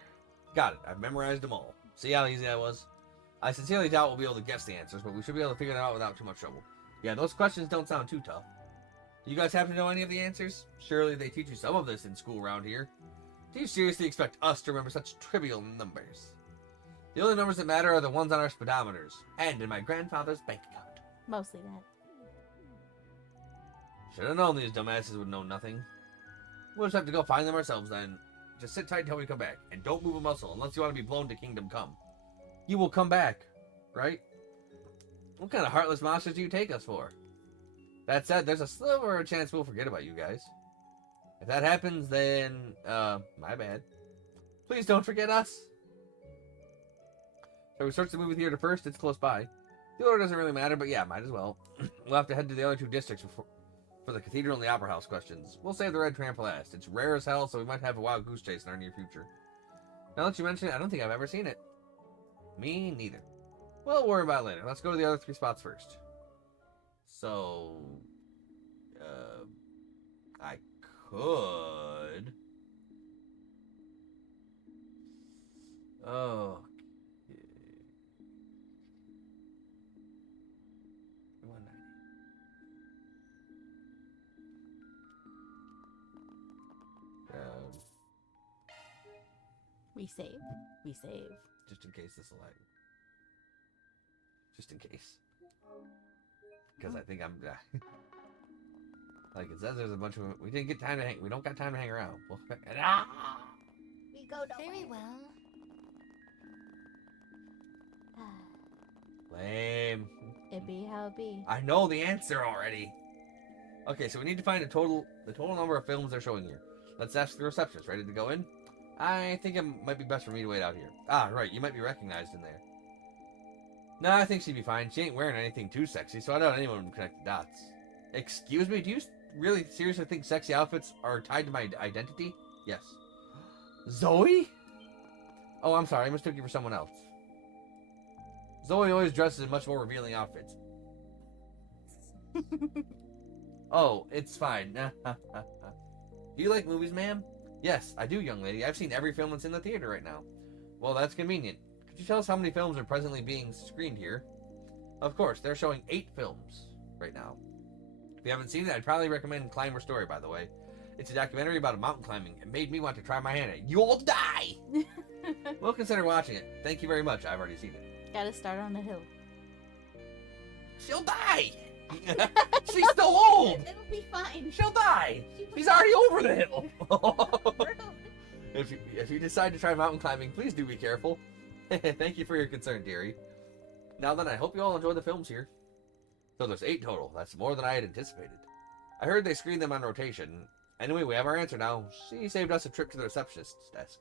Got it. I've memorized them all. See how easy that was? I sincerely doubt we'll be able to guess the answers, but we should be able to figure them out without too much trouble. Yeah, those questions don't sound too tough. Do you guys happen to know any of the answers? Surely they teach you some of this in school around here. Do you seriously expect us to remember such trivial numbers? The only numbers that matter are the ones on our speedometers, and in my grandfather's bank account. Mostly that. Should have known these dumbasses would know nothing. We'll just have to go find them ourselves then. Just sit tight until we come back, and don't move a muscle unless you want to be blown to Kingdom Come. You will come back, right? What kind of heartless monsters do you take us for? That said, there's a sliver of a chance we'll forget about you guys. If that happens, then, my bad. Please don't forget us. Shall we search the movie theater first? It's close by. The order doesn't really matter, but yeah, might as well. We'll have to head to the other 2 districts for the cathedral and the opera house questions. We'll save the red tram for last. It's rare as hell, so we might have a wild goose chase in our near future. Now that you mention it, I don't think I've ever seen it. Me neither. We'll worry about it later. Let's go to the other 3 spots first. So, I could. Oh. 190. We save. We save. Just in case this will lag. Just in case. Because I think I'm... like, it says there's a bunch of... We didn't get time to hang... We don't got time to hang around. We'll... We go Very well. Lame. It be how it be. I know the answer already. Okay, so we need to find the total number of films they're showing here. Let's ask the receptionist. Ready to go in? I think it might be best for me to wait out here. Ah, right. You might be recognized in there. No, I think she'd be fine. She ain't wearing anything too sexy, so I doubt anyone would connect the dots. Excuse me? Do you really seriously think sexy outfits are tied to my identity? Yes. Zoe? Oh, I'm sorry. I mistook you for someone else. Zoe always dresses in much more revealing outfits. Oh, it's fine. Do you like movies, ma'am? Yes, I do, young lady. I've seen every film that's in the theater right now. Well, that's convenient. Could you tell us how many films are presently being screened here? Of course, they're showing 8 films right now. If you haven't seen it, I'd probably recommend Climber Story, by the way. It's a documentary about a mountain climbing. It made me want to try my hand at it. You'll die! We'll consider watching it. Thank you very much. I've already seen it. Gotta start on the hill. She'll die! She's still old! It'll be fine. She'll die! She's already over the hill! If you decide to try mountain climbing, please do be careful. Thank you for your concern, dearie. Now then, I hope you all enjoy the films here. So there's 8 total. That's more than I had anticipated. I heard they screened them on rotation. Anyway, we have our answer now. She saved us a trip to the receptionist's desk.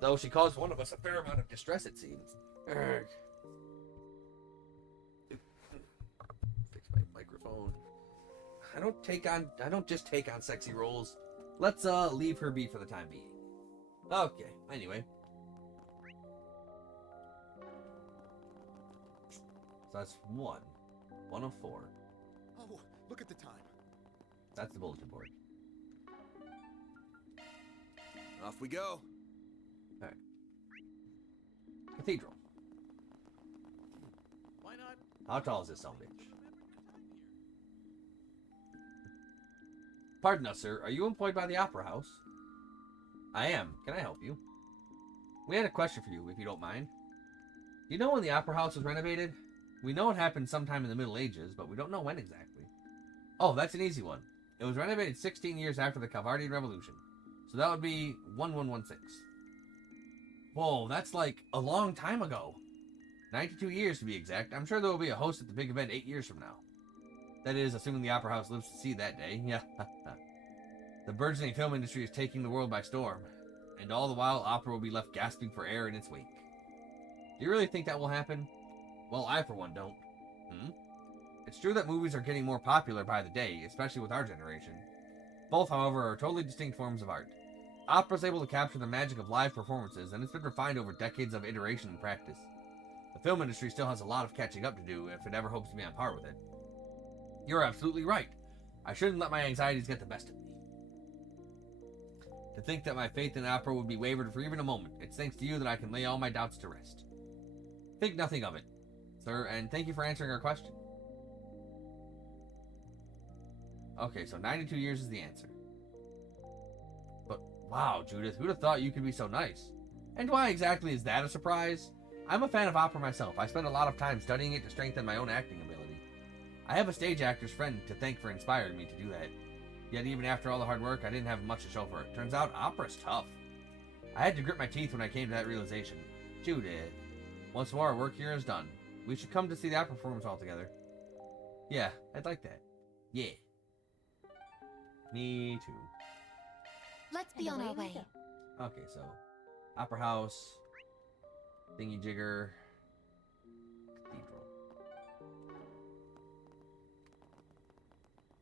Though she caused one of us a fair amount of distress, it seems. Urgh. Fix my microphone. I don't just take on sexy roles. Let's leave her be for the time being. Okay, anyway. So that's 1. 1 of 4. Oh, look at the time. That's the bulletin board. Off we go. Alright. Cathedral. Why not? How tall is this son of a bitch? Pardon us, sir. Are you employed by the Opera House? I am. Can I help you? We had a question for you, if you don't mind. Do you know when the Opera House was renovated? We know it happened sometime in the Middle Ages, but we don't know when exactly. Oh, that's an easy one. It was renovated 16 years after the Calvardian Revolution. So that would be 1116. Whoa, that's like a long time ago. 92 years to be exact. I'm sure there will be a host at the big event 8 years from now. That is, assuming the Opera House lives to see that day. Yeah. The burgeoning film industry is taking the world by storm. And all the while, opera will be left gasping for air in its wake. Do you really think that will happen? Well, I for one don't. It's true that movies are getting more popular by the day, especially with our generation. Both, however, are totally distinct forms of art. Opera is able to capture the magic of live performances, and it's been refined over decades of iteration and practice. The film industry still has a lot of catching up to do if it ever hopes to be on par with it. You're absolutely right. I shouldn't let my anxieties get the best of me. To think that my faith in opera would be wavered for even a moment, it's thanks to you that I can lay all my doubts to rest. Think nothing of it, sir, and thank you for answering our question. Okay, so 92 years is the answer. But, wow, Judith, who'd have thought you could be so nice? And why exactly is that a surprise? I'm a fan of opera myself. I spend a lot of time studying it to strengthen my own acting ability. I have a stage actor's friend to thank for inspiring me to do that. Yet even after all the hard work, I didn't have much to show for it. Turns out, opera's tough. I had to grit my teeth when I came to that realization. Judith, once more our work here is done. We should come to see the opera performance all together. Yeah, I'd like that. Yeah. Me too. Let's be on our way. Okay, so Opera House, Thingy Jigger, Cathedral.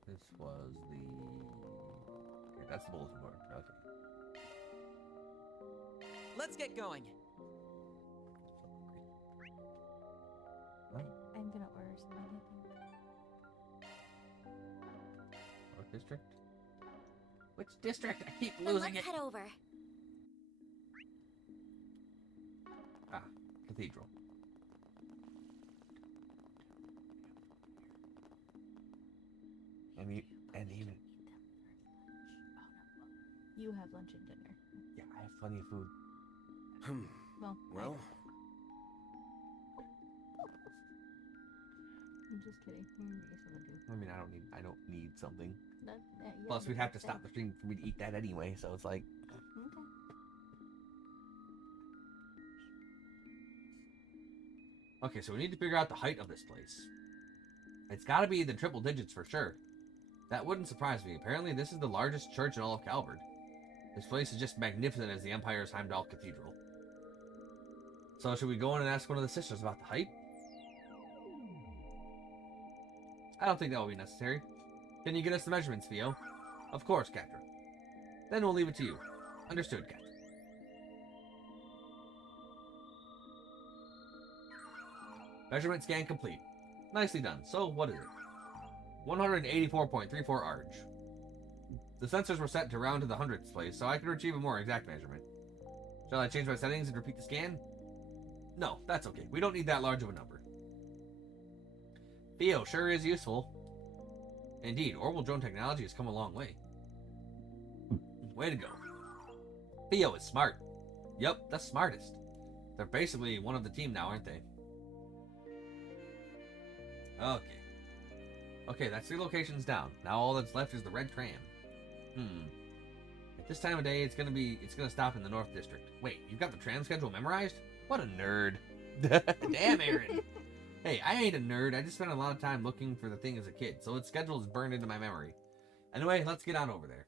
This was the... Okay, that's the bulletin board. Okay. Let's get going. What? I'm gonna order something. What district? Which district? I keep Then losing let's it. head over. Ah, Cathedral. And even... You have lunch and dinner. Yeah, I have plenty of food. Well, I'm just kidding. I'm gonna get something too. I mean, I don't need something. Yeah, Plus, we'd have to that's stop the stream for me to eat that anyway, so it's like... Okay. Okay, so we need to figure out the height of this place. It's gotta be the triple digits for sure. That wouldn't surprise me. Apparently, this is the largest church in all of Calvard. This place is just magnificent as the Empire's Heimdall Cathedral. So, should we go in and ask one of the sisters about the height? I don't think that will be necessary. Can you get us the measurements, Theo? Of course, Captain. Then we'll leave it to you. Understood, Captain. Measurement scan complete. Nicely done. So, what is it? 184.34 arch. The sensors were set to round to the hundredths place, so I can retrieve a more exact measurement. Shall I change my settings and repeat the scan? No, that's okay. We don't need that large of a number. Theo sure is useful. Indeed, orbital drone technology has come a long way. Way to go. Theo is smart. Yep, the smartest. They're basically one of the team now, aren't they? Okay. Okay, that's 3 locations down. Now all that's left is the red tram. This time of day, it's gonna stop in the North District. Wait, you've got the tram schedule memorized? What a nerd. Damn, Aaron. Hey, I ain't a nerd. I just spent a lot of time looking for the thing as a kid, so its schedule is burned into my memory. Anyway, let's get on over there.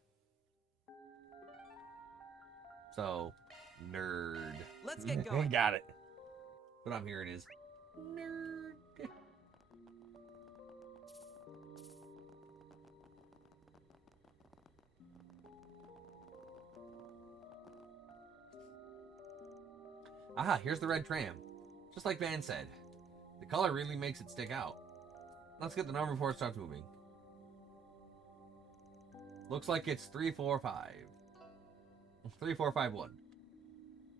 So, nerd. Let's get going. Got it. What I'm hearing is nerd. Aha, here's the red tram. Just like Van said. The color really makes it stick out. Let's get the number before it starts moving. Looks like it's 345. 3451.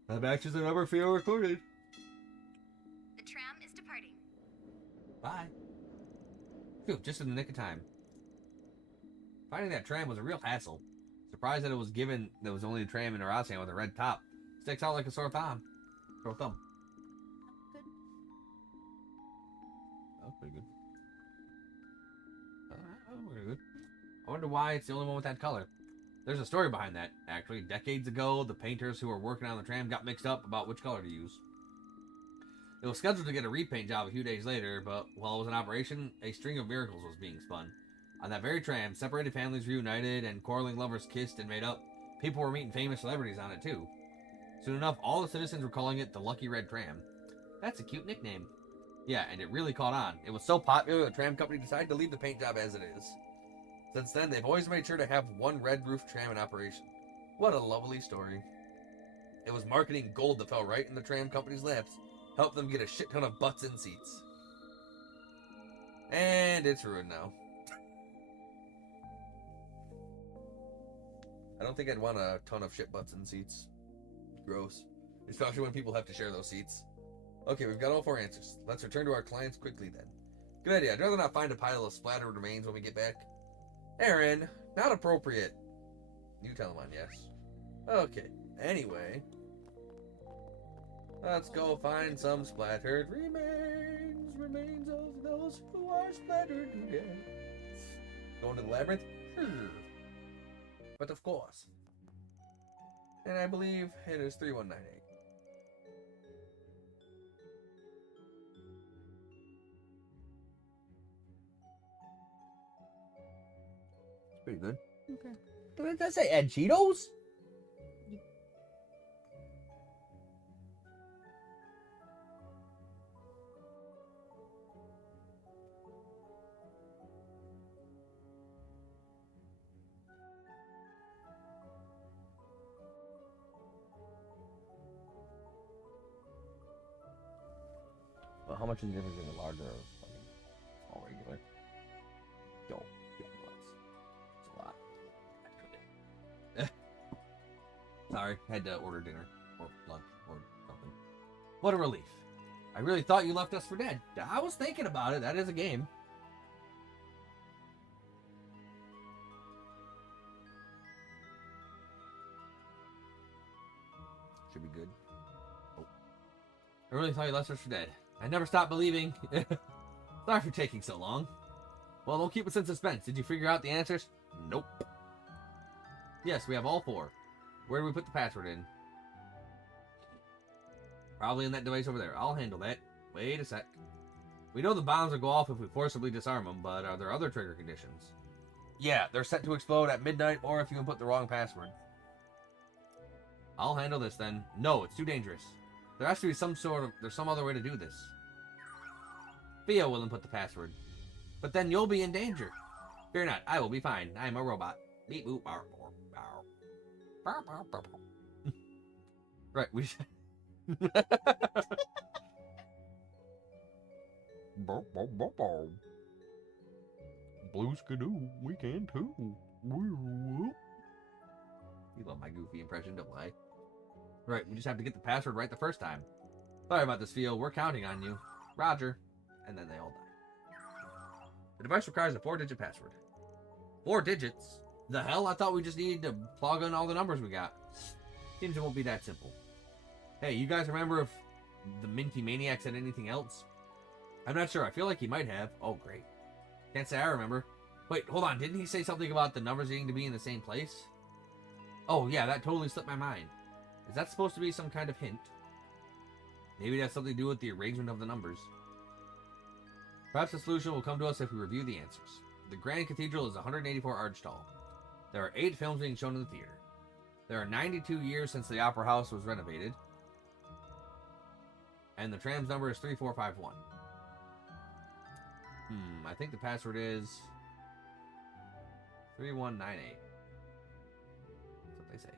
That matches the number Theo recorded. The tram is departing. Bye. Phew, just in the nick of time. Finding that tram was a real hassle. Surprised that it was given there was only a tram in Arasan with a red top. Sticks out like a sore thumb. Sore thumb. Good. That was pretty good. Pretty good. I wonder why it's the only one with that color. There's a story behind that, actually. Decades ago, the painters who were working on the tram got mixed up about which color to use. It was scheduled to get a repaint job a few days later, but while it was in operation, a string of miracles was being spun. On that very tram, separated families reunited and quarreling lovers kissed and made up. People were meeting famous celebrities on it, too. Soon enough, all the citizens were calling it the Lucky Red Tram. That's a cute nickname. Yeah, and it really caught on. It was so popular, the tram company decided to leave the paint job as it is. Since then, they've always made sure to have one red roof tram in operation. What a lovely story. It was marketing gold that fell right in the tram company's laps, helped them get a shit ton of butts in seats. And it's ruined now. I don't think I'd want a ton of shit butts in seats. Gross. Especially when people have to share those seats. Okay, we've got all 4 answers. Let's return to our clients quickly then. Good idea. I'd rather not find a pile of splattered remains when we get back. Aaron, not appropriate. You tell him on yes. Okay, anyway. Let's go find some splattered remains of those who are splattered to death. Going to the labyrinth? Sure. But of course. And I believe it is 3198. Pretty good. Okay. Did that say Ed Cheetos? Well, how much is the difference in the larger or small regular? Yo, yeah, that's a lot. Sorry, had to order dinner or lunch or something. What a relief. I really thought you left us for dead. I was thinking about it. That is a game. Should be good. Oh. I really thought you left us for dead. I never stopped believing. Sorry for taking so long. Well, don't keep us in suspense. Did you figure out the answers? Nope. Yes, we have all 4. Where do we put the password in? Probably in that device over there. I'll handle that. Wait a sec. We know the bombs will go off if we forcibly disarm them, but are there other trigger conditions? Yeah, they're set to explode at midnight or if you input the wrong password. I'll handle this then. No, it's too dangerous. There has to be there's some other way to do this. Theo will input the password. But then you'll be in danger. Fear not, I will be fine. I am a robot. Beep boop bow bow. Bow, bow, bow, bow. Right, we should... Bow, bow, bow, bow. Blue skidoo, we can too. You love my goofy impression, don't I? Right, we just have to get the password right the first time. Sorry about this, Theo. We're counting on you. Roger. And then they all die. The device requires a 4-digit password. 4 digits? The hell? I thought we just needed to plug in all the numbers we got. Seems it won't be that simple. Hey, you guys remember if the Minty Maniac said anything else? I'm not sure. I feel like he might have. Oh, great. Can't say I remember. Wait, hold on. Didn't he say something about the numbers needing to be in the same place? Oh, yeah, that totally slipped my mind. Is that supposed to be some kind of hint? Maybe it has something to do with the arrangement of the numbers. Perhaps the solution will come to us if we review the answers. The Grand Cathedral is 184 arch tall. There are 8 films being shown in the theater. There are 92 years since the Opera House was renovated. And the tram's number is 3451. I think the password is 3198. That's what they say.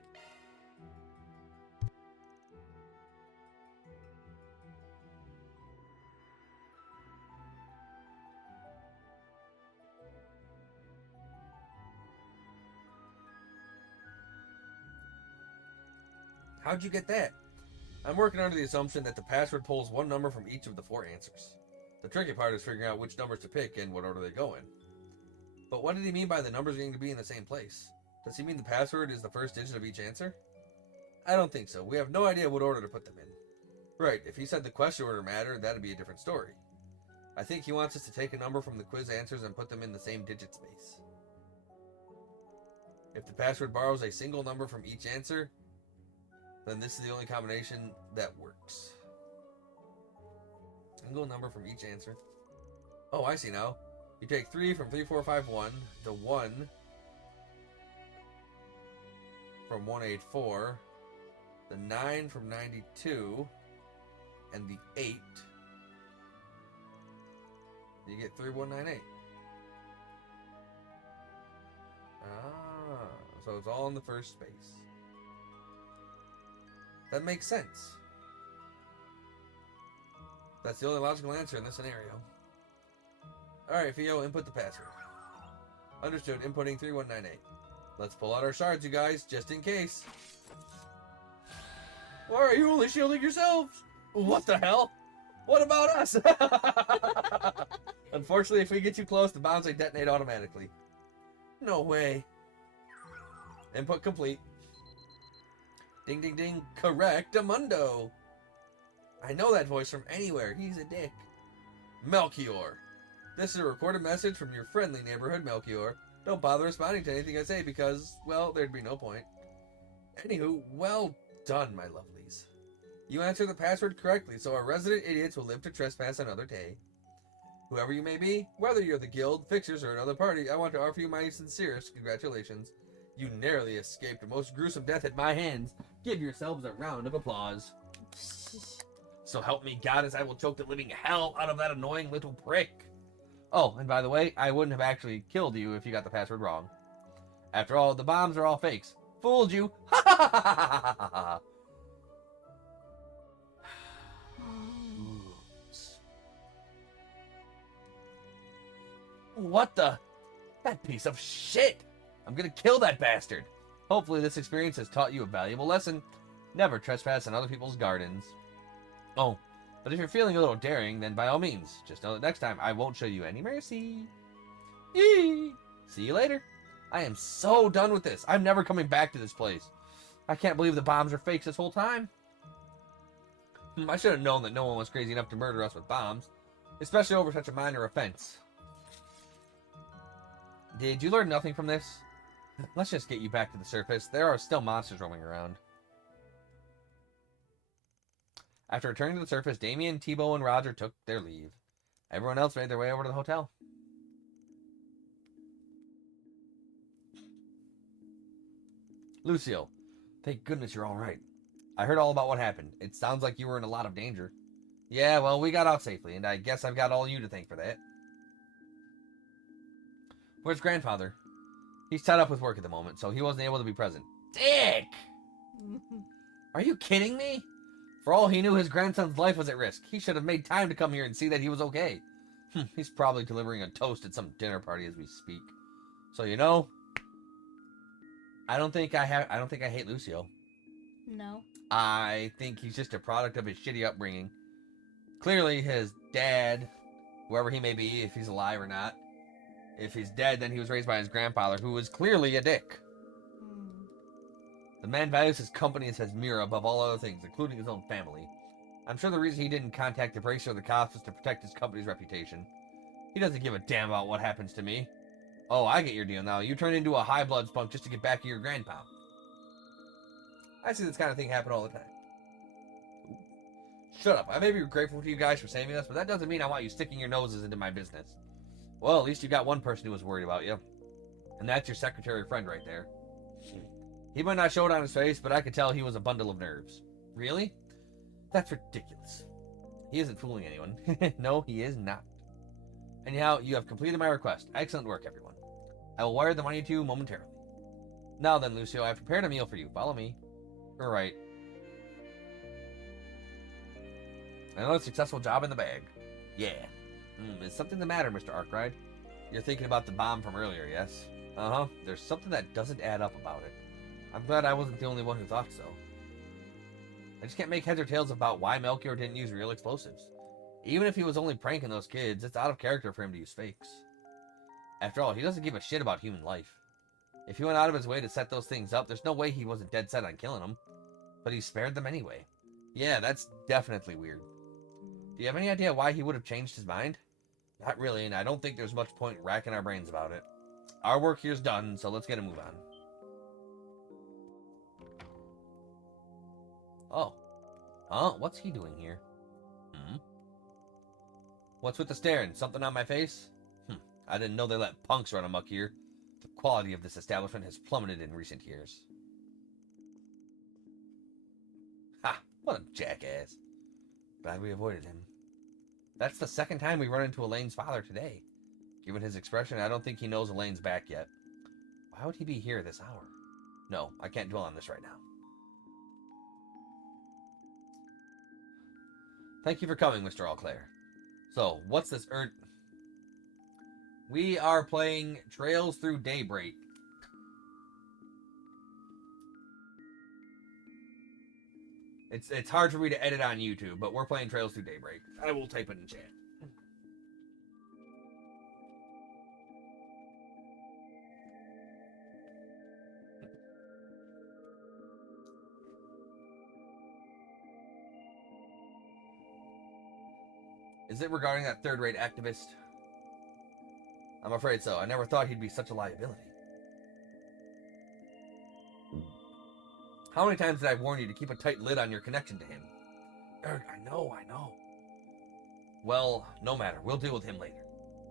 How'd you get that? I'm working under the assumption that the password pulls one number from each of the 4 answers. The tricky part is figuring out which numbers to pick and what order they go in. But what did he mean by the numbers needing to be in the same place? Does he mean the password is the first digit of each answer? I don't think so. We have no idea what order to put them in. Right, if he said the question order mattered, that'd be a different story. I think he wants us to take a number from the quiz answers and put them in the same digit space. If the password borrows a single number from each answer, then this is the only combination that works. Single number from each answer. Oh, I see now. You take 3 from 3451, the 1 from 184, the 9 from 92, and the 8. You get 3198. Ah, so it's all in the first space. That makes sense. That's the only logical answer in this scenario. Alright, Theo, input the password. Understood, inputting 3198. Let's pull out our shards, you guys, just in case. Why are you only shielding yourselves? What the hell? What about us? Unfortunately, if we get too close, the bombs like detonate automatically. No way. Input complete. Ding, ding, ding. Correct, Amundo. I know that voice from anywhere. He's a dick. Melchior. This is a recorded message from your friendly neighborhood, Melchior. Don't bother responding to anything I say because, well, there'd be no point. Anywho, well done, my lovelies. You answered the password correctly, so our resident idiots will live to trespass another day. Whoever you may be, whether you're the guild, fixers, or another party, I want to offer you my sincerest congratulations. You narrowly escaped a most gruesome death at my hands. Give yourselves a round of applause. So help me God as I will choke the living hell out of that annoying little prick. Oh, and by the way, I wouldn't have actually killed you if you got the password wrong. After all, the bombs are all fakes. Fooled you. Ha ha ha ha ha ha. What the? That piece of shit! I'm gonna kill that bastard! Hopefully this experience has taught you a valuable lesson. Never trespass in other people's gardens. Oh, but if you're feeling a little daring, then by all means, just know that next time I won't show you any mercy. Yee! See you later. I am so done with this. I'm never coming back to this place. I can't believe the bombs are fakes this whole time. I should have known that no one was crazy enough to murder us with bombs, especially over such a minor offense. Did you learn nothing from this? Let's just get you back to the surface. There are still monsters roaming around. After returning to the surface, Damien, Tebow, and Roger took their leave. Everyone else made their way over to the hotel. Lucille, thank goodness you're all right. I heard all about what happened. It sounds like you were in a lot of danger. Yeah, well, we got out safely, and I guess I've got all you to thank for that. Where's grandfather? He's tied up with work at the moment, so he wasn't able to be present. Dick! Are you kidding me? For all he knew, his grandson's life was at risk. He should have made time to come here and see that he was okay. He's probably delivering a toast at some dinner party as we speak. So you know, I don't think I hate Lucio. No. I think he's just a product of his shitty upbringing. Clearly, his dad, whoever he may be, if he's alive or not, if he's dead, then he was raised by his grandfather, who was clearly a dick. The man values his company and his mirror above all other things, including his own family. I'm sure the reason he didn't contact the Bracer or the cops was to protect his company's reputation. He doesn't give a damn about what happens to me. Oh, I get your deal now. You turn into a high blood spunk just to get back at your grandpa. I see this kind of thing happen all the time. Shut up. I may be grateful to you guys for saving us, but that doesn't mean I want you sticking your noses into my business. Well, at least you got one person who was worried about you. And that's your secretary friend right there. He might not show it on his face, but I could tell he was a bundle of nerves. Really? That's ridiculous. He isn't fooling anyone. No, he is not. Anyhow, you have completed my request. Excellent work, everyone. I will wire the money to you momentarily. Now then, Lucio, I have prepared a meal for you. Follow me. All right. Another successful job in the bag. Yeah. Is something the matter, Mr. Arkwright? You're thinking about the bomb from earlier, yes? Uh-huh. There's something that doesn't add up about it. I'm glad I wasn't the only one who thought so. I just can't make heads or tails about why Melchior didn't use real explosives. Even if he was only pranking those kids, it's out of character for him to use fakes. After all, he doesn't give a shit about human life. If he went out of his way to set those things up, there's no way he wasn't dead set on killing them. But he spared them anyway. Yeah, that's definitely weird. Do you have any idea why he would have changed his mind? Not really, and I don't think there's much point racking our brains about it. Our work here's done, so let's get a move on. Oh. Huh? What's he doing here? What's with the staring? Something on my face? I didn't know they let punks run amok here. The quality of this establishment has plummeted in recent years. Ha! What a jackass. Glad we avoided him. That's the second time we run into Elaine's father today. Given his expression, I don't think he knows Elaine's back yet. Why would he be here this hour? No, I can't dwell on this right now. Thank you for coming, Mr. Allclair. So, what's this We are playing Trails Through Daybreak. It's hard for me to edit on YouTube, but we're playing Trails Through Daybreak. I will type it in chat. Is it regarding that third-rate activist? I'm afraid so. I never thought he'd be such a liability. How many times did I warn you to keep a tight lid on your connection to him? Eric, I know. Well, no matter. We'll deal with him later.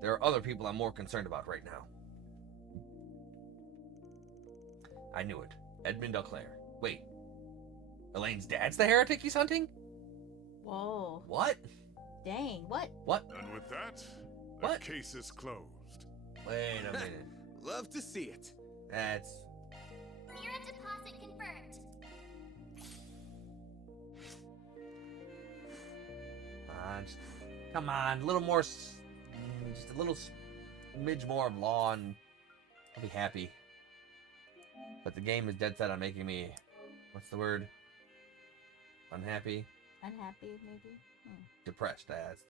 There are other people I'm more concerned about right now. I knew it. Edmund Auclair. Wait. Elaine's dad's the heretic he's hunting? Whoa. What? Dang, what? What? And with that, What? the case is closed. Wait a minute. Love to see it. That's... Mirror deposit confirmed. Come on, a little more, just a little smidge more of law and I'll be happy. But the game is dead set on making me, what's the word? Unhappy? Unhappy, maybe? Depressed, that's